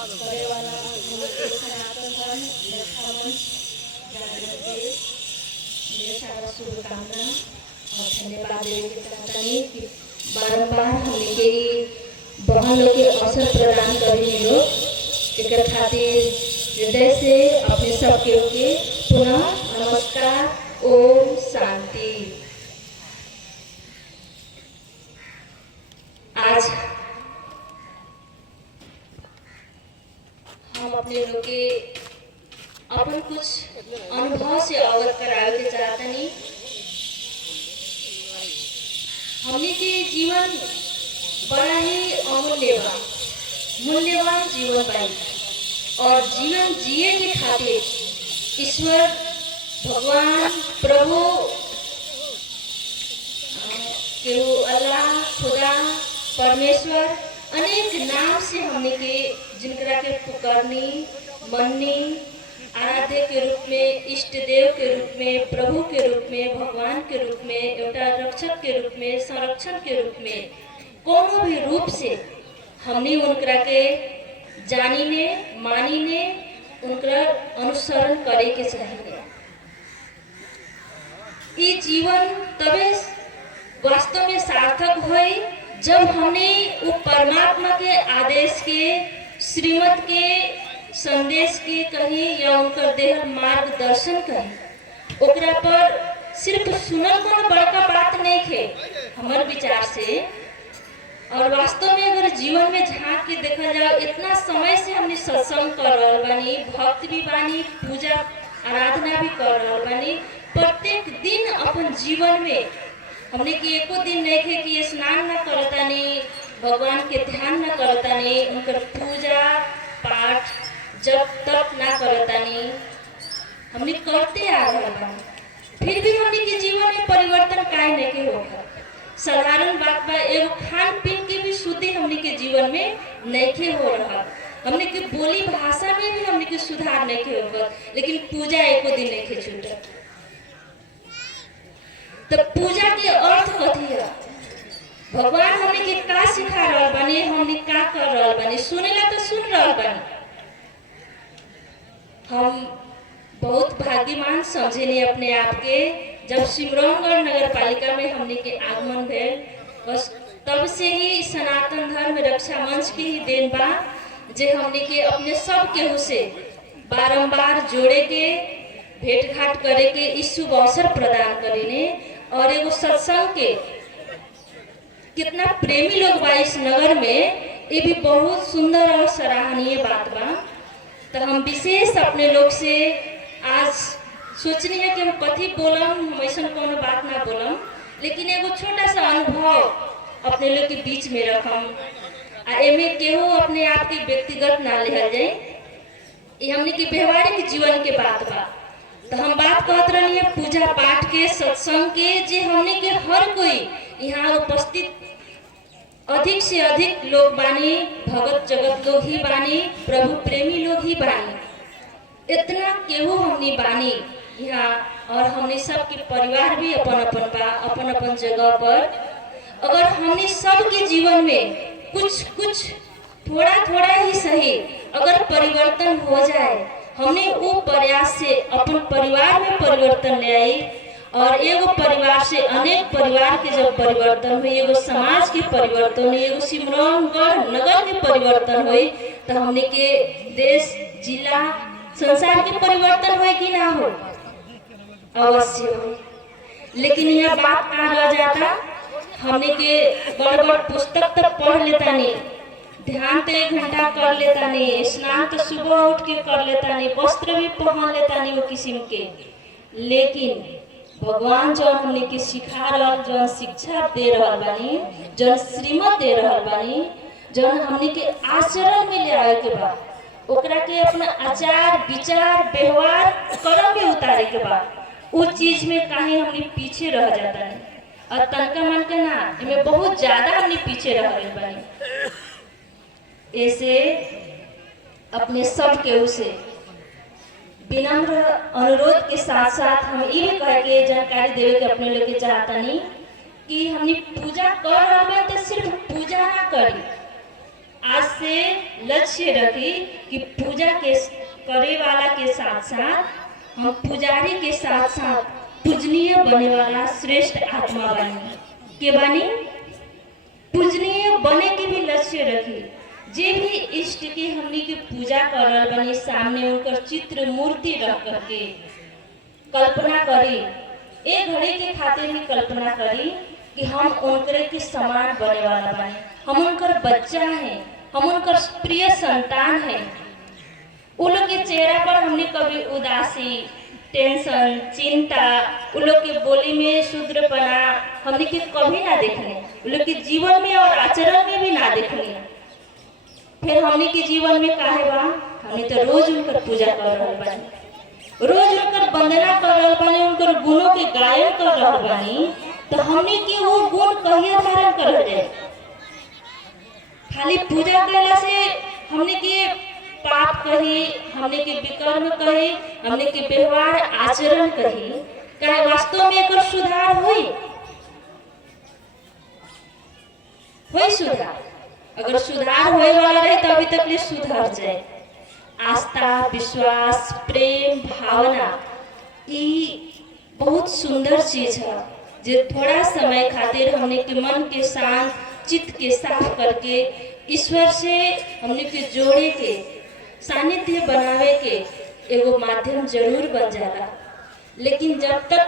करे वाला सनातन धर्म रक्षा मंच जागृत देश मेरे सारा शुभकामना और धन्यवाद देने के चाहता नहीं कि बारंबार हमने के बहन लोग के अवसर प्रदान करेंगे लोग एक खातिर हृदय से अपने सबके के पुनः नमस्कार। ओम शांति। आज हम अपने लोग के अपन कुछ अनुभव से अवगत करावे के चाहते नहीं। हमने के जीवन बड़ा ही मूल्यवान जीवन पाई और जीवन जिए के खातिर ईश्वर भगवान प्रभु केहू अल्लाह खुदा परमेश्वर अनेक नाम से हमने के जिनकरा के पुकारनी मननी आराध्य के रूप में इष्ट देव के रूप में प्रभु के रूप में भगवान के रूप में एउटा रक्षक के रूप में संरक्षण के रूप में कोनो भी रूप से हमने उनकरा के जानिने मानिने उनका अनुसरण करे के चाहिए। ये जीवन तबे वास्तव में सार्थक होई जब हमने वो परमात्मा के आदेश के श्रीमत के संदेश के कही या उनकर देह मार्गदर्शन कही ओकरा पर सिर्फ सुनल कोनो बड़का बात नहीं है हमारे विचार से। और वास्तव में अगर जीवन में झांक के देखा जाए इतना समय से हमने सत्संग कर रहा बानी भक्त भी बानी पूजा आराधना भी कर रहा बानी प्रत्येक दिन अपन जीवन में हमने कि एको दिन नहीं थे कि स्नान न करता नहीं भगवान के ध्यान न करता नहीं उनकर पूजा पाठ जब तक ना करता नहीं हमने करते आ रहा बानी फिर भी हमने के जीवन में परिवर्तन काहे नहीं के होगा। साधारण बात बा एगो खान पीन के भी शुद्धि हमने के जीवन में नहीं हो रहा हमने के बोली भाषा में भी हमने के सुधार नहीं होगा लेकिन पूजा एको दिन नहीं छूटा। तो पूजा के अर्थ कथी है भगवान हमने के का सिखा रहा बानी हमने का कर रहा बानी सुनेला तो सुन रहा बानी। हम बहुत भाग्यवान समझे अपने आप के जब सिमरौनगढ़ नगर पालिका में हमने के आगमन भेल बस तब से ही सनातन धर्म रक्षा मंच की ही देन बा जे हमने के अपने सब केहू से बारंबार जोड़े के भेंट घाट करे के इस शुभ अवसर प्रदान करेने और एगो सत्संग के कितना प्रेमी लोग बा इस नगर में ये भी बहुत सुंदर और सराहनीय बात बा। तो हम विशेष अपने लोग से आज सोचनी है कि हम कथी बोलम हम ऐसा कोनो बात ना बोलम लेकिन एगो छोटा सा अनुभव अपने लोग के बीच में रखम आ एमे केहू अपने आप के व्यक्तिगत ना लेहल जाए ये हमने के व्यवहारिक जीवन के बात बा। तो हम बात कहत रही है पूजा पाठ के सत्संग के जे हमने के हर कोई यहाँ उपस्थित अधिक से अधिक लोग बानी भगत जगत लोग ही बानी प्रभु प्रेमी लोग ही बानी इतना केहू हमने बानी यहाँ और हमने सबके परिवार भी अपन अपन जगह पर अगर हमने सबके जीवन में कुछ थोड़ा ही सही अगर परिवर्तन हो जाए हमने वो प्रयास से अपन परिवार में परिवर्तन ले आई और एगो परिवार से अनेक परिवार के जब परिवर्तन हुई एगो समाज के परिवर्तन हुई एगो सिमरौनगढ़ नगर के परिवर्तन हुई तो हमने के देश जिला संसार के परिवर्तन हुए कि ना हो अवश्य हो। लेकिन यह बात कहा रह जाता हमने के बड़ पुस्तक तक पढ़ लेता नहीं ध्यान तो 1 घंटा कर लेता नहीं स्नान तो सुबह उठ के कर लेता नहीं वस्त्र भी पहन लेता नहीं वो किस्म के लेकिन भगवान जो हमने के सिखा रहा जो शिक्षा दे रहा बानी जो श्रीमत दे रहा बानी जो हमने के आचरण में ले आए के बाद ओकरा के अपना आचार विचार व्यवहार कर्म में उतारे के बाद उस चीज में काहे हमने पीछे रह जाता है और तनका मन के ना इनमें बहुत ज्यादा हमने पीछे रह गए बानी। ऐसे अपने सब के उसे विनम्र अनुरोध के साथ साथ हम ये भी कह के जानकारी देवे के अपने लोग के चाहता नहीं कि हमने पूजा कर रहा है तो सिर्फ पूजा ना करी आज से लक्ष्य रखी कि पूजा के करे वाला के साथ साथ हम पुजारी के साथ साथ पूजनीय बने वाला श्रेष्ठ आत्मा बनी के बनी पूजनीय बने के भी लक्ष्य रखी। जे भी इष्ट की हमनी के पूजा करल बनी सामने उनकर चित्र मूर्ति रख करके कल्पना करी, एक घड़ी के खातिर ही कल्पना करी कि हम उनकरे के समान बने वाला बने, हम उनकर बच्चा हैं, हम उनकर प्रिय संतान हैं। उन लोग के चेहरा पर हमने कभी उदासी, टेंशन, चिंता, उन लोग के बोली में शूद्रपना हमने के कभी ना देखने, उन लोग के जीवन में और आचरण में भी ना देखने। फिर हमने के जीवन में काहे बा, हमने तो रोज उनकर पूजा कर रहे बानी, रोज उनकर वंदना कर रहे बानी, उनकर गुणों के गायन कर रहे बानी, तो हमने के वो गुण कहिया धारण कर जाए। खाली पूजा करला से हमने के पाप कही, हमने के विकर्म कही, हमने के व्यवहार आचरण कही, क्या वास्तव में एक सुधार हुई सुधार? अगर सुधार होए वाला रहे तो अभी तक ले सुधर जाए। आस्था, विश्वास, प्रेम, भावना ये बहुत सुंदर चीज है जो थोड़ा समय खातिर हमने के मन के शांत, चित्त के साफ करके ईश्वर से हमने के जोड़े के सानिध्य बनावे के एगो माध्यम जरूर बन जाला। लेकिन जब तक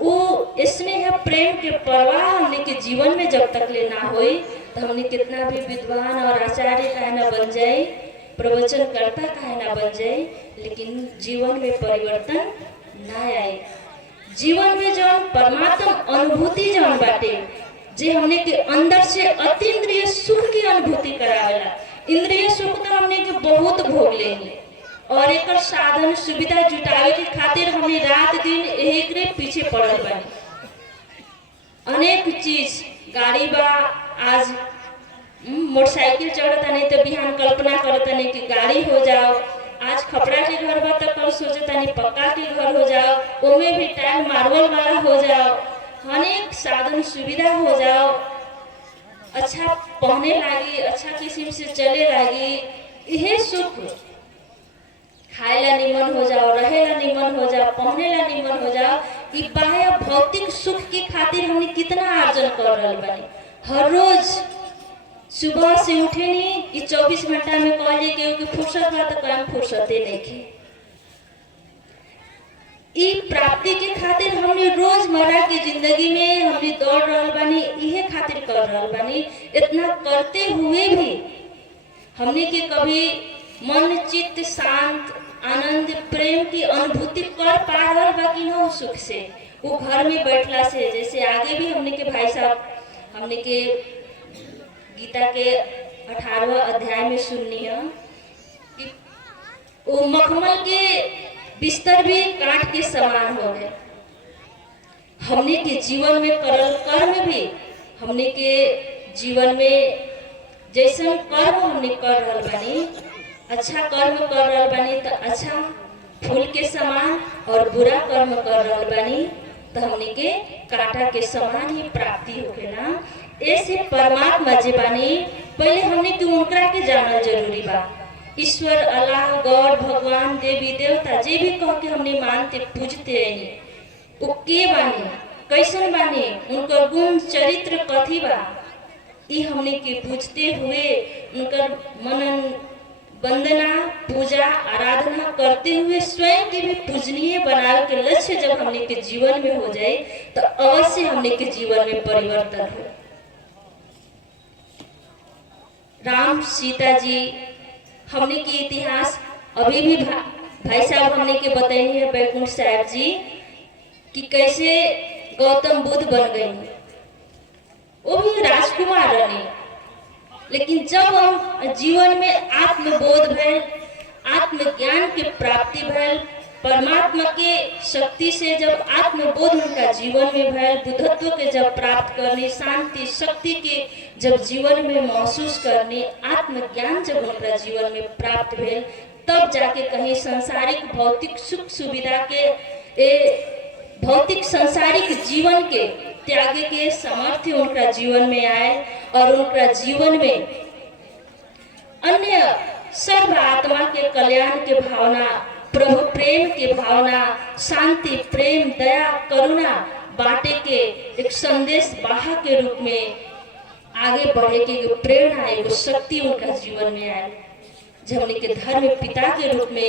वो स्नेह प्रेम के प्रवाह हमने के जीवन में जब तक ले ना होई तो हमने कितना भी विद्वान और आचार्य काहे ना बन जाए, प्रवचन करता काहे ना बन जाए, लेकिन जीवन में परिवर्तन ना आए। जीवन में जौन परमात्मा अनुभूति जौन बाटे जे हमने के अंदर से अतीन्द्रिय सुख की अनुभूति करावेला। इंद्रिय सुख तो हमने के बहुत भोग लेनी और एक साधन सुविधा जुटावे के खातिर हमने रात दिन एकरे पीछे पड़ल बानी। अनेक चीज गाड़ी बा, आज मोटरसाइकिल चढ़ता नहीं तो बिहान कल्पना करता नहीं कि गाड़ी हो जाओ, आज खपड़ा के घर बा तो कल सोचता नहीं पक्का के घर हो जाओ, ओमे भी टाइम मार्बल वाला हो जाओ, अनेक साधन सुविधा हो जाओ, अच्छा पहने लागी, अच्छा किस्म से चले लागी, यह सुख खाएला निमन हो जाओ, रहेला निमन हो जाओ, पहनेला निमन हो जाओ, कि बाह्य भौतिक सुख की खातिर हमने कितना अर्जन कर रहे बानी। हर रोज सुबह से उठे नहीं कि 24 घंटा में कॉलेज के फुर्सत बा तो काम फुर्सते नहीं की। ई प्राप्ति के खातिर हमने रोजमर्रा की जिंदगी में हमने दौड़ रहा बानी, इहे खातिर कर रहा बानी। इतना करते हुए भी हमने के कभी मन चित्त शांत, आनंद, प्रेम की अनुभूति कर पा रहा बा कि न सुख से? वो घर में बैठला से, जैसे आगे भी हमने के भाई साहब हमने के गीता के 18वां अध्याय में सुननी है कि वो मखमल के बिस्तर भी काट के समान हो गए। हमने के जीवन में करल कर्म भी हमने के जीवन में जैसन कर्म हमने कर रहा बानी, अच्छा कर्म कर रहा बानी तो अच्छा फूल के समान, और बुरा कर्म कर रहा बानी तो हमने के कांटा के समान ही प्राप्ति होके ना। ऐसे परमात्मा जी बानी पहले हमने के उनकरा के जानल जरूरी बा। ईश्वर, अल्लाह, गॉड, भगवान, देवी देवता जे भी कह के हमने मानते पूजते हैं, वो के बानी, कैसन बानी, उनकर गुण चरित्र कथी बा, ये हमने के पूछते हुए उनकर मनन, वंदना, पूजा, आराधना करते हुए स्वयं के भी पूजनीय बनावे के लक्ष्य जब हमने के जीवन में हो जाए तो अवश्य हमने के जीवन में परिवर्तन हो। राम सीता जी हमने के इतिहास अभी भी भाई साहब हमने के बताई है, बैकुंठ साहब जी, कि कैसे गौतम बुद्ध बन गए, वो भी राजकुमार रहे। लेकिन जब हम जीवन में आत्मबोध भैल, आत्मज्ञान के प्राप्ति भैल, परमात्मा के शक्ति से जब आत्मबोध उनका जीवन में भैल, बुद्धत्व के जब प्राप्त करने, शांति शक्ति के जब जीवन में महसूस करने, आत्मज्ञान जब उनका जीवन में प्राप्त भेल, तब जाके कहीं संसारिक भौतिक सुख सुविधा के भौतिक संसारिक जीवन के त्याग के सामर्थ्य उनका जीवन में आए और उनका जीवन में अन्य सर्व आत्मा के कल्याण के भावना, प्रभु प्रेम के भावना, शांति, प्रेम, दया, करुणा बांटे के एक संदेश वाहक के रूप में आगे बढ़े के एगो प्रेरणा, एगो शक्ति उनका जीवन में आए। जब हमने के धर्म पिता के रूप में